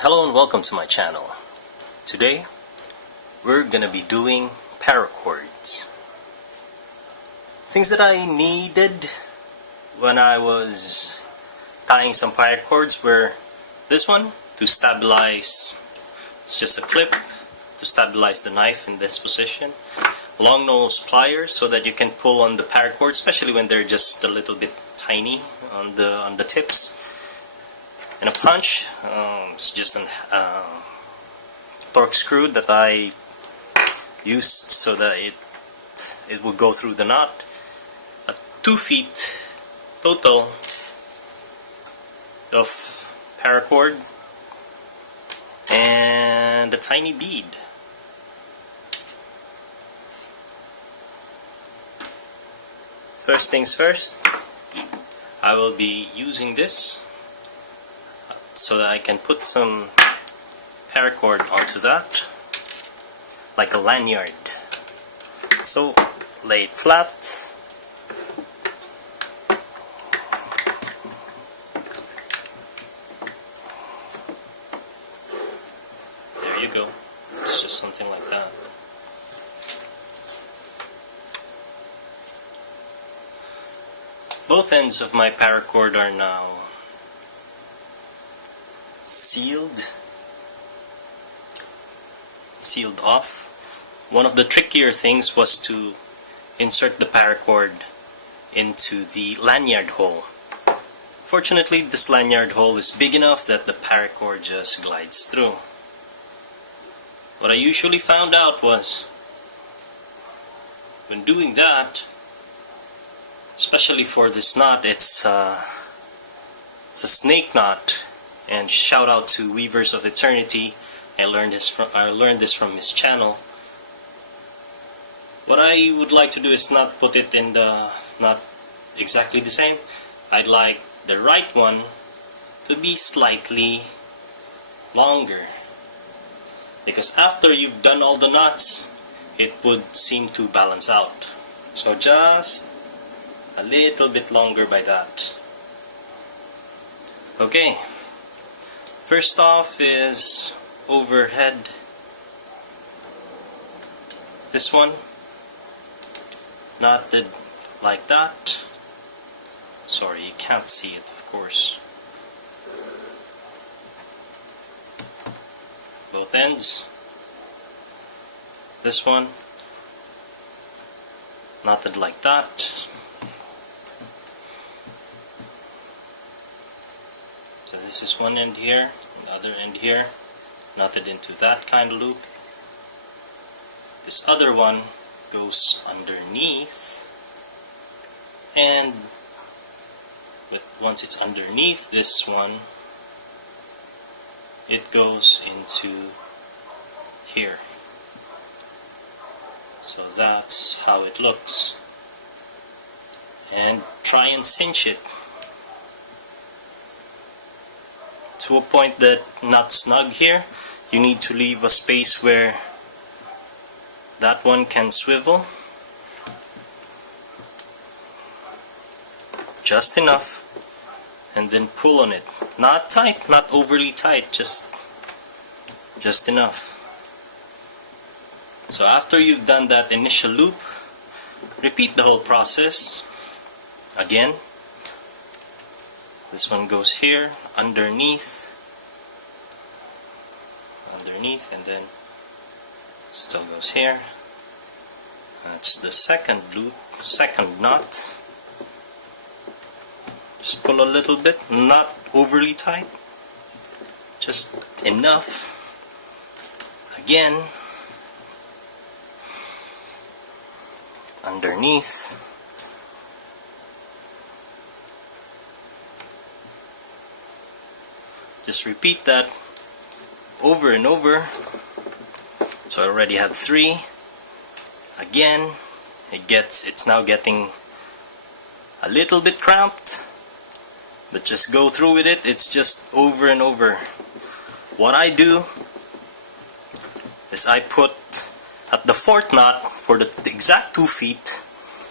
Hello and welcome to my channel. Today we're gonna be doing paracords. Things that I needed when I was tying some paracords were this one to stabilize. It's just a clip to stabilize the knife in this position. Long nose pliers so that you can pull on the paracord, especially when they're just a little bit tiny on the tips. And a punch, it's just a torque screw that I used so that it would go through the knot. 2 feet total of paracord and a tiny bead. First things first, I will be using this so that I can put some paracord onto that like a lanyard. So lay it flat. There you go. It's just something like that. Both ends of my paracord are now sealed off. One of the trickier things was to insert the paracord into the lanyard hole. Fortunately, this lanyard hole is big enough that the paracord just glides through. What I usually found out was when doing that, especially for this knot, it's a snake knot. And shout out to Weavers of Eternity. I learned this from his channel. What I would like to do is not put it in the not exactly the same. I'd like the right one to be slightly longer, because after you've done all the knots, it would seem to balance out. So just a little bit longer by that. Okay. First off is overhead. This one knotted like that. Sorry, you can't see it, of course. Both ends. This one knotted like that. So this is one end here, and the other end here, knotted into that kind of loop. This other one goes underneath, and once it's underneath this one, it goes into here. So that's how it looks. And try and cinch it to a point that not snug here. You need to leave a space where that one can swivel. Just enough. And then pull on it. Not tight, not overly tight, just enough. So after you've done that initial loop, repeat the whole process again. This one goes here, underneath, and then still goes here. That's the second loop, second knot. Just pull a little bit, not overly tight, just enough. Again, underneath. Just repeat that over and over. So I already have 3. Again, it's now getting a little bit cramped, but just go through with it. It's just over and over. What I do is I put at the 4th knot for the exact 2 feet,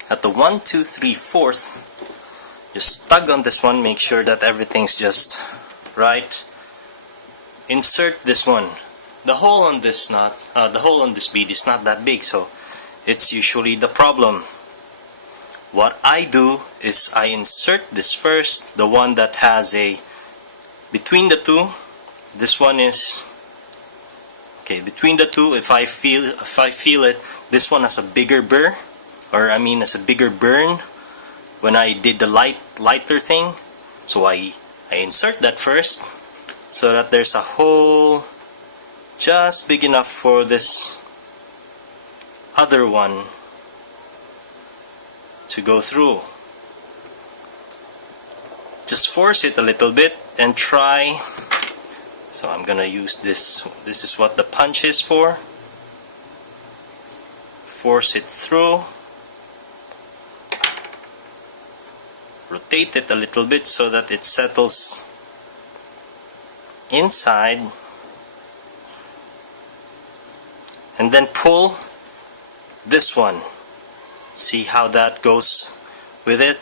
at the 1, 2, 3, 4th, just tug on this one, make sure that everything's just right. insert this one. The hole on this bead is not that big, so it's usually the problem. What I do is I insert this first, the one that has a between the two. This one is okay between the two. If I feel it, this one has a bigger burr, or I mean, has a bigger burn when I did the lighter thing. So I insert that first, so that there's a hole just big enough for this other one to go through. Just force it a little bit and try. So I'm gonna use this. This is what the punch is for. Force it through. Rotate it a little bit so that it settles inside. And then pull this one. See how that goes with it?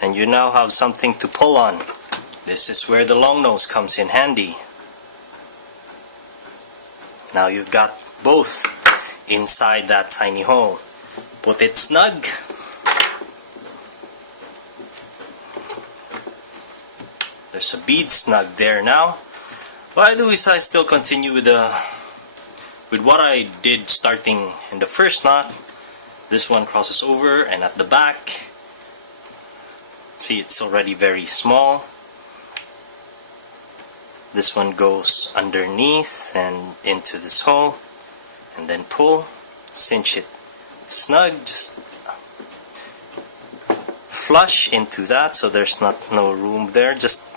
And you now have something to pull on. This is where the long nose comes in handy. Now you've got both inside that tiny hole. Put it snug. There's a bead snug there now. What I do is I still continue with what I did starting in the first knot. This one crosses over, and at the back, see, it's already very small. This one goes underneath and into this hole, and then pull, cinch it snug, just flush into that so there's no room there. Just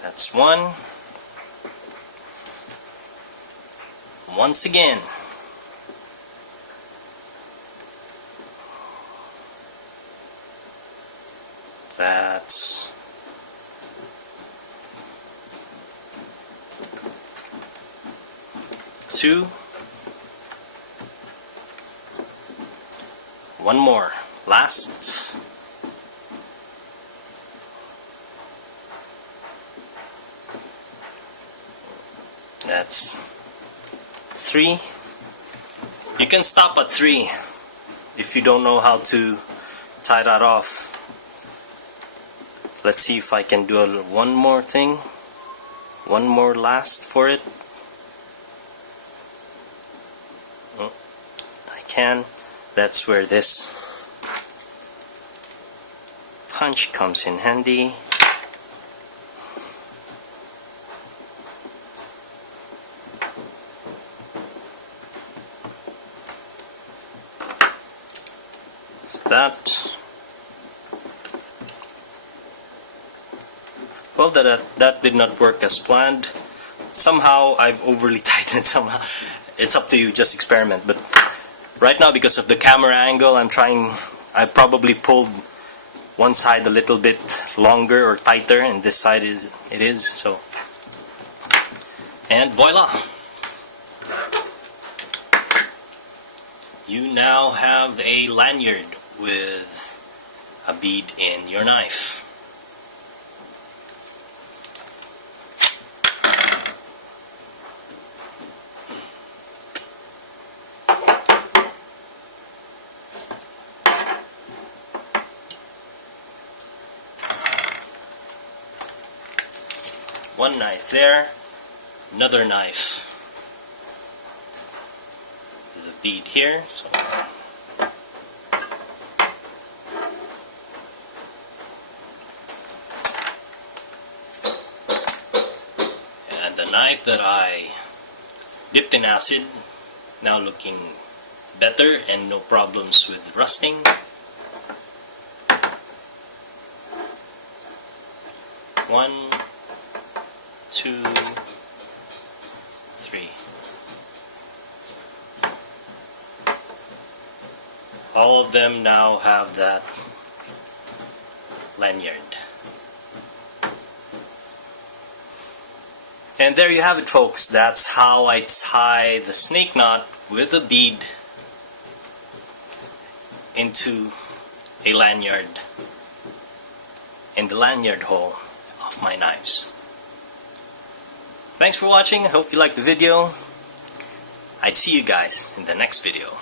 that's one. Once again, that's two. One more, last. That's three. You can stop at three if you don't know how to tie that off. Let's see if I can do one more thing, one more last for it. Oh, I can. That's where this punch comes in handy. That, well, that did not work as planned. Somehow I've overly tightened. Somehow it's up to you, just experiment. But right now, because of the camera angle, I probably pulled one side a little bit longer or tighter, and this side is so. And voila, you now have a lanyard with a bead in your knife. One knife there, another knife. There's a bead here, so the knife that I dipped in acid, now looking better and no problems with rusting. One, two, three. All of them now have that lanyard. And there you have it, folks. That's how I tie the snake knot with a bead into a lanyard. in the lanyard hole of my knives. Thanks for watching. I hope you liked the video. I'd see you guys in the next video.